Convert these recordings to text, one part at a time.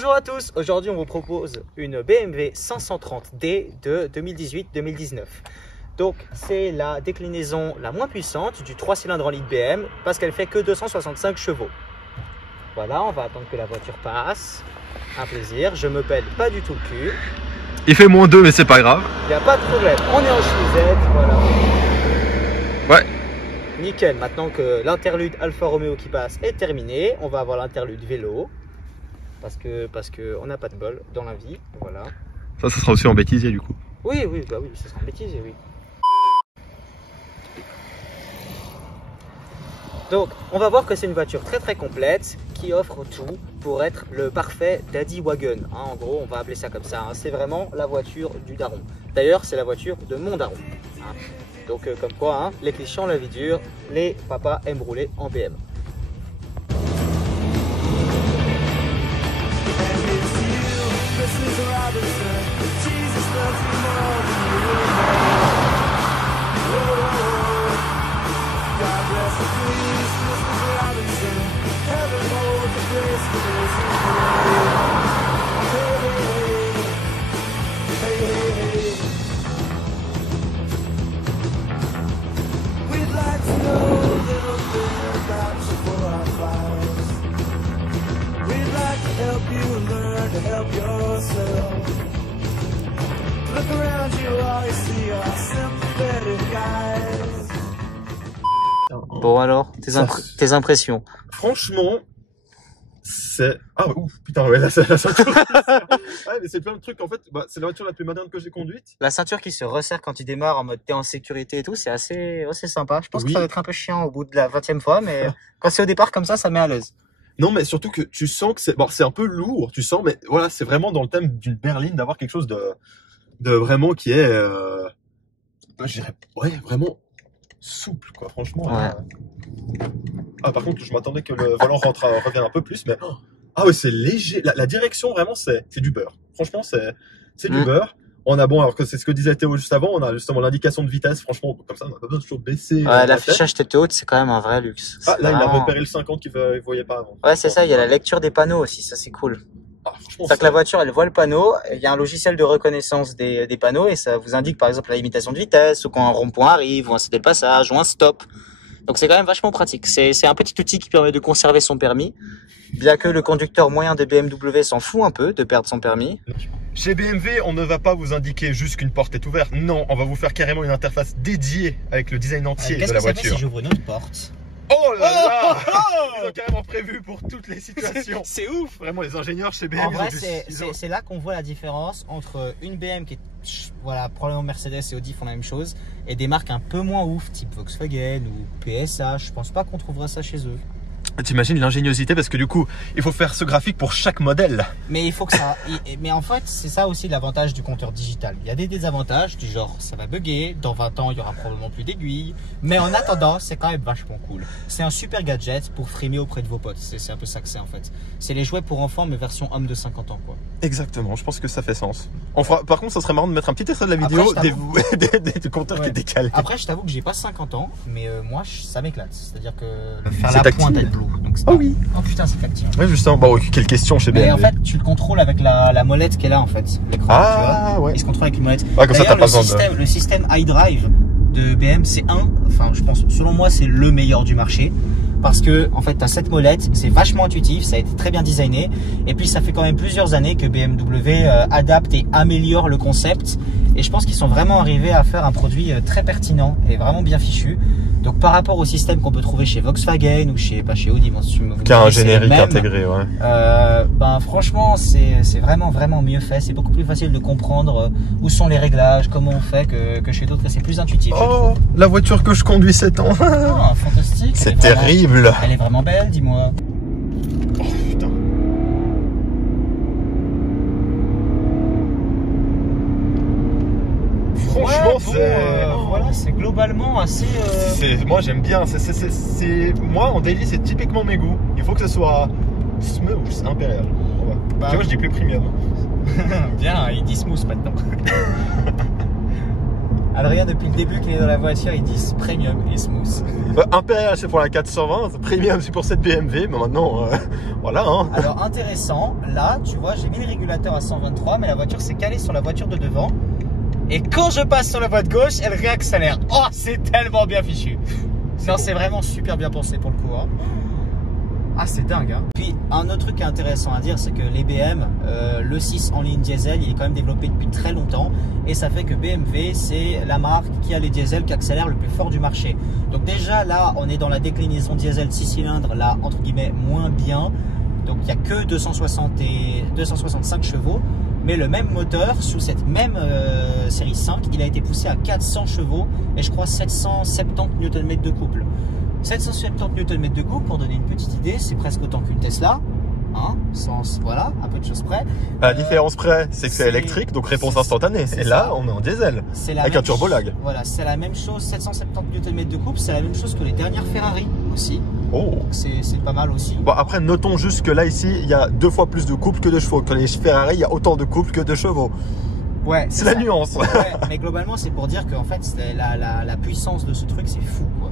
Bonjour à tous, aujourd'hui on vous propose une BMW 530D de 2018-2019. Donc c'est la déclinaison la moins puissante du 3 cylindres en litre BM parce qu'elle fait que 265 chevaux. Voilà, on va attendre que la voiture passe. Un plaisir, je me pèle pas du tout le cul. Il fait -2 mais c'est pas grave. Il n'y a pas de problème, on est en chisette, voilà. Ouais. Nickel, maintenant que l'interlude Alfa Romeo qui passe est terminé, on va avoir l'interlude vélo. Parce que on n'a pas de bol dans la vie, voilà. Ça sera aussi en bêtisier du coup. Oui, bah oui, ça sera un bêtisier, oui. Donc, on va voir que c'est une voiture très complète qui offre tout pour être le parfait daddy wagon. Hein, en gros, on va appeler ça comme ça. Hein. C'est vraiment la voiture du daron. D'ailleurs, c'est la voiture de mon daron. Hein. Donc, comme quoi, hein, les clichés ont la vie dure, les papas aiment rouler en BM. Bon alors, tes impressions? Franchement, c'est... Ah ouf, putain, ouais, là, c'est la ceinture. Ouais, mais c'est plein de trucs, en fait, bah, c'est la voiture la plus moderne que j'ai conduite. La ceinture qui se resserre quand tu démarres en mode t'es en sécurité et tout, c'est assez sympa. Je pense que ça va être un peu chiant au bout de la 20e fois, mais quand c'est au départ comme ça met à l'aise. Non, mais surtout que tu sens que c'est... Bon, c'est un peu lourd, tu sens, mais voilà, c'est vraiment dans le thème d'une berline, d'avoir quelque chose de vraiment qui est... je dirais, ouais, vraiment... souple quoi, franchement. Ouais. Ah, par contre je m'attendais que le volant revienne un peu plus, mais ah ouais, c'est léger, la direction vraiment c'est du beurre, franchement c'est du beurre. On a bon, alors que c'est ce que disait Théo juste avant, on a justement l'indication de vitesse, franchement comme ça on a pas besoin de toujours baisser. Ouais, l'affichage tête haute c'est quand même un vrai luxe. Ah là vraiment... il a repéré le 50 qu'il ne voyait pas avant. Ouais, c'est ça, il y a la lecture des panneaux aussi, ça c'est cool. Ah, c'est que la voiture elle voit le panneau, il y a un logiciel de reconnaissance des panneaux et ça vous indique par exemple la limitation de vitesse ou quand un rond-point arrive ou un cédé de passage ou un stop. Donc c'est quand même vachement pratique. C'est un petit outil qui permet de conserver son permis, bien que le conducteur moyen de BMW s'en fout un peu de perdre son permis. Chez BMW, on ne va pas vous indiquer juste qu'une porte est ouverte. Non, on va vous faire carrément une interface dédiée avec le design entier de la voiture. Qu'est-ce que ça fait si j'ouvre une autre porte? Oh là là, ils ont carrément prévu pour toutes les situations. C'est ouf. Vraiment, les ingénieurs chez BMW. En vrai, c'est là qu'on voit la différence entre une BM qui est, voilà, probablement Mercedes et Audi font la même chose, et des marques un peu moins ouf, type Volkswagen ou PSA. Je pense pas qu'on trouvera ça chez eux. T'imagines l'ingéniosité parce que du coup, il faut faire ce graphique pour chaque modèle. Mais il faut que ça. Mais en fait, c'est ça aussi l'avantage du compteur digital. Il y a des désavantages du genre ça va bugger. Dans 20 ans, il y aura probablement plus d'aiguilles. Mais en attendant, c'est quand même vachement cool. C'est un super gadget pour frimer auprès de vos potes. C'est un peu ça que c'est en fait. C'est les jouets pour enfants, mais version homme de 50 ans quoi. Exactement. Je pense que ça fait sens. On fera. Par contre, ça serait marrant de mettre un petit extrait de la vidéo des compteurs qui décalent. Après, je t'avoue que j'ai pas 50 ans, mais moi, ça m'éclate. C'est-à-dire que faire la pointe AdBlue. Donc oh oui. Oh putain, c'est tactile. Ouais, justement. Bon, quelle question chez BMW. Mais en fait, tu le contrôles avec la molette qu'elle a en fait. Ah tu vois, ouais. Il se contrôle avec une molette. Ah, comme ça, t'as pas besoin le système iDrive de BM, c'est enfin, je pense, selon moi, c'est le meilleur du marché. Parce que, en fait, tu as cette molette, c'est vachement intuitif, ça a été très bien designé. Et puis, ça fait quand même plusieurs années que BMW adapte et améliore le concept. Et je pense qu'ils sont vraiment arrivés à faire un produit très pertinent et vraiment bien fichu. Donc, par rapport au système qu'on peut trouver chez Volkswagen ou chez Audi, bon, qui a un générique intégré, ouais. Ben, franchement, c'est vraiment mieux fait. C'est beaucoup plus facile de comprendre où sont les réglages, comment on fait que chez d'autres. Et c'est plus intuitif. Oh, la voiture que je conduis 7 ans. Oh, fantastique. C'est terrible. Elle est vraiment belle, dis-moi. Oh putain. Franchement, voilà, c'est globalement assez. Moi, j'aime bien. Moi, en daily, c'est typiquement mes goûts. Il faut que ce soit smooth, impérial. Bah, tu vois, je dis plus premium. Bien, il dit smooth maintenant. Adrien, depuis le début qu'il est dans la voiture, il dit premium et smooth. Impérial, c'est pour la 420, premium, c'est pour cette BMW, mais maintenant, voilà. Hein. Alors, intéressant, là, tu vois, j'ai mis le régulateur à 123, mais la voiture s'est calée sur la voiture de devant. Et quand je passe sur la voie de gauche, elle réaccélère. Oh, c'est tellement bien fichu. C'est vraiment super bien pensé pour le coup. Hein. Ah, c'est dingue. Hein. Puis, un autre truc intéressant à dire, c'est que les BM, le 6 en ligne diesel, il est quand même développé depuis très longtemps. Et ça fait que BMW, c'est la marque qui a les diesels qui accélèrent le plus fort du marché. Donc déjà, là, on est dans la déclinaison diesel 6 cylindres, là, entre guillemets, moins bien. Donc, il n'y a que 265 chevaux. Mais le même moteur, sous cette même série 5, il a été poussé à 400 chevaux et je crois 770 Nm de couple. 770 Nm de couple, pour donner une petite idée, c'est presque autant qu'une Tesla. Hein, voilà, un peu de choses près. La différence près, c'est que c'est électrique, donc réponse instantanée. Et là, on est en diesel, avec un turbolag. Voilà, c'est la même chose, 770 Nm de couple, c'est la même chose que les dernières Ferrari aussi. Oh. C'est pas mal aussi. Bon, après, notons juste que là, ici, il y a 2 fois plus de couple que de chevaux. Que les Ferrari, il y a autant de couple que de chevaux. Ouais, c'est la nuance. Ouais, mais globalement, c'est pour dire qu'en fait, la puissance de ce truc, c'est fou, quoi.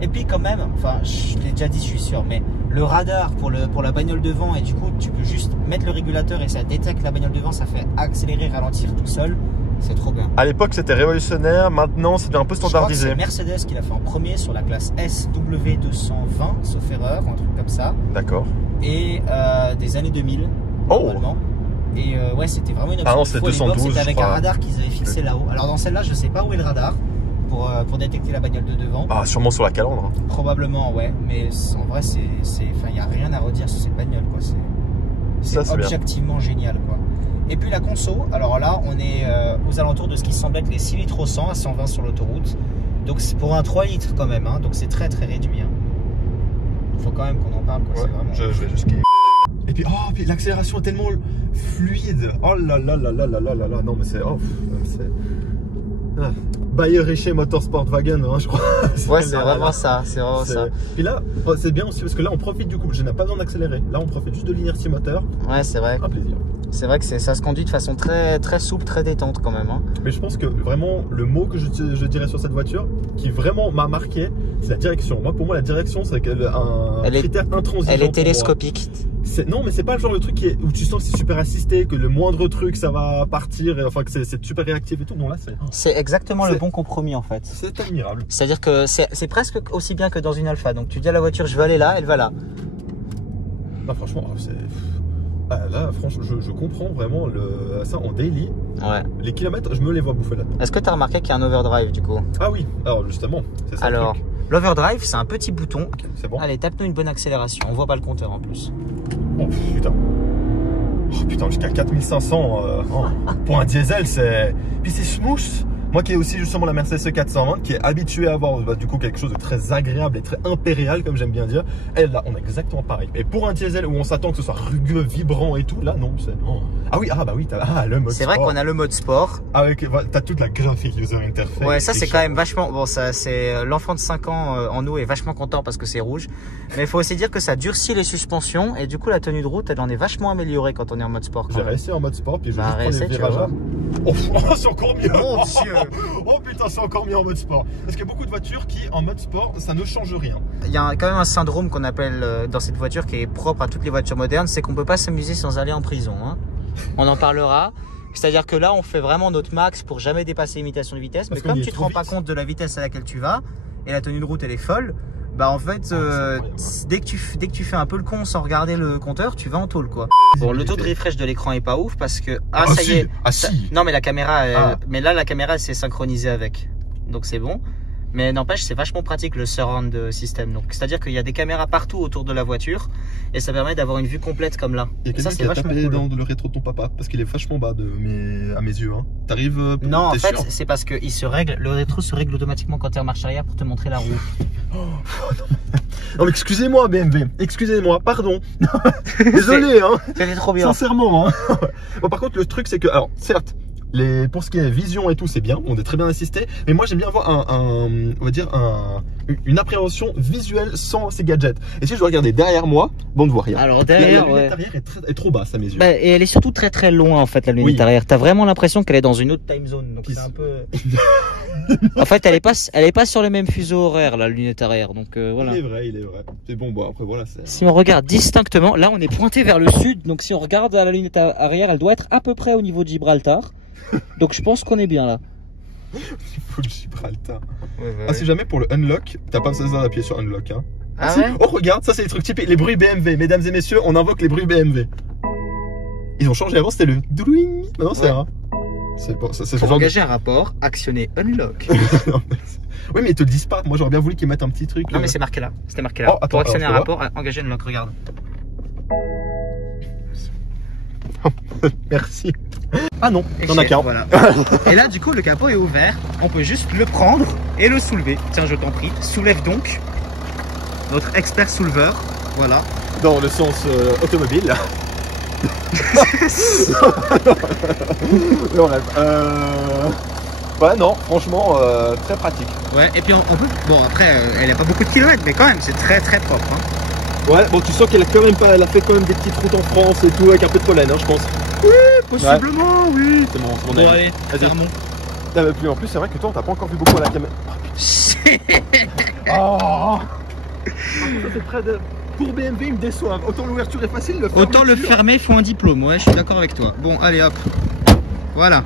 Et puis quand même, enfin, je l'ai déjà dit, je suis sûr, mais le radar pour la bagnole devant, et du coup, tu peux juste mettre le régulateur et ça détecte la bagnole devant, ça fait accélérer, ralentir tout seul. C'est trop bien. À l'époque, c'était révolutionnaire. Maintenant, c'est un peu standardisé. C'est Mercedes qui l'a fait en premier sur la classe SW220, sauf erreur, un truc comme ça. D'accord. Et des années 2000, normalement. Et ouais, c'était vraiment une option. Ah non, c'était 212. C'était avec un radar qu'ils avaient fixé là-haut. Alors dans celle-là, je sais pas où est le radar pour détecter la bagnole de devant. Ah, sûrement sur la calandre. Probablement, ouais. Mais en vrai, il n'y a rien à redire sur cette bagnole, quoi. C'est objectivement génial, quoi. Et puis la conso, alors là, on est aux alentours de ce qui semble être les 6 litres au 100 à 120 sur l'autoroute. Donc c'est pour un 3 litres quand même, hein. Donc c'est très très réduit. Hein. Faut quand même qu'on en parle, quoi. Ouais, vraiment... je vais juste... Et puis, puis l'accélération est tellement fluide. Oh là là là là là là là là. Non, mais c'est... Bayer Richer Motorsport Wagen, hein, je crois. Ouais, c'est vraiment ça. C'est vraiment ça. Puis là, c'est bien aussi parce que là, on profite du coup. Je n'ai pas besoin d'accélérer. Là, on profite juste de l'inertie moteur. Ouais, c'est vrai. Un plaisir. C'est vrai que ça se conduit de façon très, très souple, très détente quand même. Hein. Mais je pense que vraiment, le mot que je dirais sur cette voiture, qui vraiment m'a marqué, c'est la direction. Moi, pour moi, la direction, c'est un critère intransigeant. Elle est télescopique. Non, mais c'est pas le genre de truc où tu sens que c'est super assisté, que le moindre truc, ça va partir, et enfin que c'est super réactif et tout. Non, là, c'est exactement le bon compromis en fait. C'est admirable. C'est-à-dire que c'est presque aussi bien que dans une Alpha. Donc tu dis à la voiture, je veux aller là, elle va là. Non, franchement, c'est... là, franchement, je comprends vraiment ça en daily. Ouais. Les kilomètres, je me les vois bouffer là. Est-ce que tu as remarqué qu'il y a un overdrive du coup? Ah oui, alors justement, c'est ça. Alors, l'overdrive, c'est un petit bouton. Okay, c'est bon. Allez, tape-nous une bonne accélération. On voit pas le compteur en plus. Oh putain. Oh putain, jusqu'à 4500 pour un diesel, c'est... Puis c'est smooth. Moi qui ai aussi justement la Mercedes 420, qui est habituée à avoir du coup quelque chose de très agréable et très impérial, comme j'aime bien dire, elle là, on a exactement pareil. Et pour un diesel où on s'attend que ce soit rugueux, vibrant et tout, là non, c'est... Ah oui, bah oui, le mode sport. C'est vrai qu'on a le mode sport. T'as toute la graphic user interface. Ouais, ça c'est quand même vachement... Bon, ça c'est... L'enfant de 5 ans en nous est vachement content parce que c'est rouge. Mais il faut aussi dire que ça durcit les suspensions et du coup la tenue de route, elle en est vachement améliorée quand on est en mode sport. J'ai réussi en mode sport, puis je vais juste prendre les virages. Oh, c'est encore mieux. Mon Dieu. Oh putain, c'est encore mieux en mode sport. Parce qu'il y a beaucoup de voitures qui, en mode sport, ça ne change rien. Il y a quand même un syndrome qu'on appelle dans cette voiture qui est propre à toutes les voitures modernes, c'est qu'on ne peut pas s'amuser sans aller en prison. Hein. On en parlera. C'est-à-dire que là, on fait vraiment notre max pour jamais dépasser l'imitation de vitesse. Mais comme tu te rends pas compte de la vitesse à laquelle tu vas, et la tenue de route, elle est folle, bah en fait, dès que tu fais un peu le con sans regarder le compteur, tu vas en tôle, quoi. Bon, le taux de refresh de l'écran est pas ouf parce que... ça y est. Non, mais la caméra, mais là, la caméra, elle s'est synchronisée avec. Donc c'est bon. Mais n'empêche, c'est vachement pratique le surround system. Donc, c'est-à-dire qu'il y a des caméras partout autour de la voiture et ça permet d'avoir une vue complète comme là. Il y a quelqu'un qui a tapé dans le rétro de ton papa parce qu'il est vachement bas à mes yeux. Hein. T'arrives Non, en fait, c'est parce que le rétro se règle automatiquement quand tu es en marche arrière pour te montrer la roue. Non mais excusez-moi BMW, excusez-moi, pardon. Désolé hein. C'était trop bien. Sincèrement hein. Bon par contre le truc c'est que, alors certes, Pour ce qui est vision et tout, c'est bien, on est très bien assisté. Mais moi, j'aime bien avoir on va dire une appréhension visuelle sans ces gadgets. Et si je regarder derrière moi, bon, on ne voit rien. Alors derrière, la lunette arrière est trop basse à mes yeux. Bah, et elle est surtout très très loin en fait, la lunette arrière. T'as vraiment l'impression qu'elle est dans une autre time zone. Donc c'est un peu. En fait, elle est pas sur le même fuseau horaire, la lunette arrière. Donc voilà. Il est vrai. C'est bon, après voilà. Si on regarde distinctement, là on est pointé vers le sud. Donc si on regarde à la lunette arrière, elle doit être à peu près au niveau de Gibraltar. Donc je pense qu'on est bien là. Il faut le Gibraltar. Si jamais pour le unlock, t'as pas besoin d'appuyer sur unlock. Hein. Oh regarde, ça c'est les trucs typiques, les bruits BMW. Mesdames et messieurs, on invoque les bruits BMW. Ils ont changé, avant c'était le drouing. Maintenant c'est un. C'est bon, ça c'est pour engager un rapport, actionner unlock. Oui mais ils te le disent pas. Moi j'aurais bien voulu qu'ils mettent un petit truc. Non mais c'est marqué là. C'était marqué là. Pour actionner un rapport, engager unlock, regarde. Merci. Ah non, il y en a qu'un. Voilà. Et là, du coup, le capot est ouvert. On peut juste le prendre et le soulever. Tiens, je t'en prie. Soulève donc. Notre expert souleveur. Voilà. Dans le sens automobile. Le rêve. Ouais, non, franchement, très pratique. Ouais, et puis on peut. Bon, après, elle a pas beaucoup de kilomètres, mais quand même, c'est très très propre. Hein. Ouais, bon, tu sens qu'elle a quand même elle a fait quand même des petites routes en France et tout, avec un peu de pollen, hein, je pense. Oui, possiblement, oui. C'est mon Bon, allez, vas-y. En plus, c'est vrai que toi, on t'a pas encore vu beaucoup à la caméra. Oh, ça c'est près de. Pour BMW, ils me déçoivent. Autant l'ouverture est facile, le fermer. Autant le fermer, il faut un diplôme. Ouais, je suis d'accord avec toi. Bon, allez, hop. Voilà.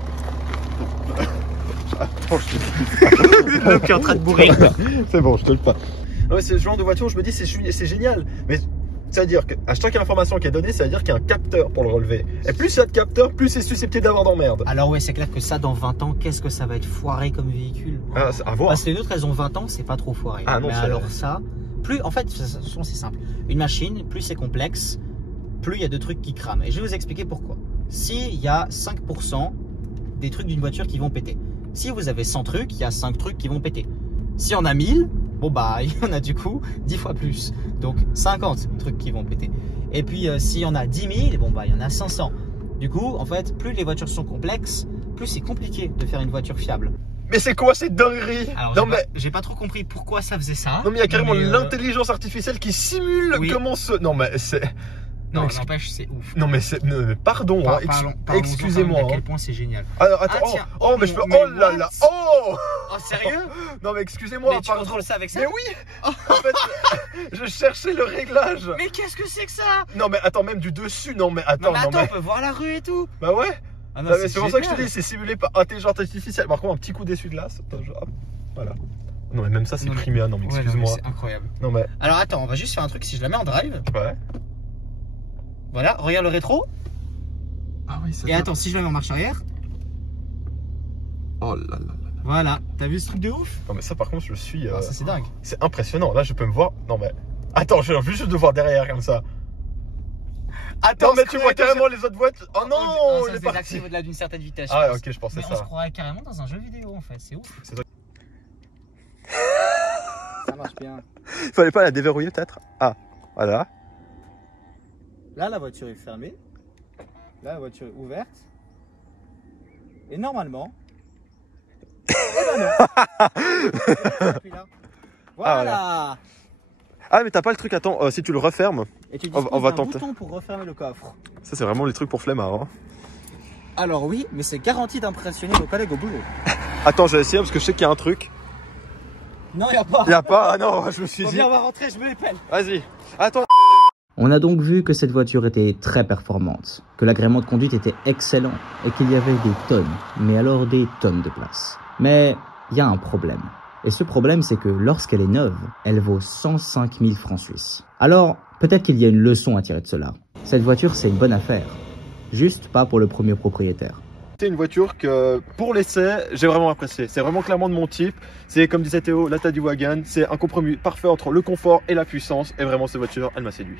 Attends, L'homme qui est en train de bourrer. C'est bon, je te le pas. Ouais, c'est ce genre de voiture, je me dis, c'est génial. Mais c'est-à-dire qu'à chaque information qui est donnée, c'est-à-dire qu'il y a un capteur pour le relever. Et plus il y a de capteurs, plus c'est susceptible d'avoir d'emmerde. Alors ouais, c'est clair que ça, dans 20 ans, qu'est-ce que ça va être foiré comme véhicule? Ah, à voir. Parce que les autres, elles ont 20 ans, c'est pas trop foiré. Ah non, mais alors ça, plus, en fait, c'est simple. Une machine, plus c'est complexe, plus il y a de trucs qui crament. Et je vais vous expliquer pourquoi. S'il y a 5% des trucs d'une voiture qui vont péter. Si vous avez 100 trucs, il y a 5 trucs qui vont péter. Si on a 1000, bon bah il y en a du coup 10 fois plus. Donc 50 trucs qui vont péter. Et puis s'il y en a 10 000, bon bah il y en a 500. Du coup, en fait, plus les voitures sont complexes, plus c'est compliqué de faire une voiture fiable. Mais c'est quoi cette dinguerie? Alors, j'ai pas trop compris pourquoi ça faisait ça. Non mais il y a carrément l'intelligence artificielle qui simule comment se... Non mais c'est... Non, n'empêche, c'est ouf. Non mais c'est... Pardon, excusez-moi. À quel point c'est génial. Alors, attends, oh, mais je peux... Oh là là, oh. Oh sérieux? Non mais excusez-moi. Mais tu contrôles ça avec ça? Mais oui. En fait, je cherchais le réglage. Mais qu'est-ce que c'est que ça? Non mais attends, même du dessus, non mais attends. Non mais attends, on peut voir la rue et tout. Bah ouais. Ah non, c'est pour ça que je te dis, c'est simulé par intelligence artificielle. Par contre, un petit coup d'essuie-glace. Voilà. Non mais même ça c'est primé, non mais excuse-moi. C'est incroyable. Non mais... Alors attends, on va juste faire un truc, si je la mets en drive. Ouais. Voilà, regarde le rétro. Ah oui, c'est Et attends, si je la mets en marche arrière. Oh là là là. Voilà, t'as vu ce truc de ouf? Non mais ça par contre je suis... ça c'est dingue. C'est impressionnant, là je peux me voir... Non mais... Attends, j'ai envie juste de voir derrière comme ça. Attends, mais tu vois carrément les autres voitures. Oh non, ça se désactive au-delà d'une certaine vitesse. Ah ok, je pensais ça. On se croirait carrément dans un jeu vidéo en fait, c'est ouf. Ça marche bien. Il fallait pas la déverrouiller peut-être? Ah, voilà. Là la voiture est fermée. Là la voiture est ouverte. Et normalement... Eh ben non. Voilà. Ah mais t'as pas le truc, attends, si tu le refermes, et tu on va tenter. bouton pour refermer le coffre. Ça c'est vraiment les trucs pour flemmards. Hein. Alors oui, mais c'est garanti d'impressionner vos collègues au boulot. Attends, j'ai essayé parce que je sais qu'il y a un truc. Non, il n'y a pas. Il n'y a pas, ah non, je me suis dit. Viens, on va rentrer, je me les pèle. Vas-y, attends. On a donc vu que cette voiture était très performante, que l'agrément de conduite était excellent et qu'il y avait des tonnes, mais alors des tonnes de place. Mais il y a un problème. Et ce problème, c'est que lorsqu'elle est neuve, elle vaut 105 000 francs suisses. Alors, peut-être qu'il y a une leçon à tirer de cela. Cette voiture, c'est une bonne affaire. Juste pas pour le premier propriétaire. C'est une voiture que, pour l'essai, j'ai vraiment apprécié. C'est vraiment clairement de mon type. C'est, comme disait Théo, la Taddy Wagon. C'est un compromis parfait entre le confort et la puissance. Et vraiment, cette voiture, elle m'a séduit.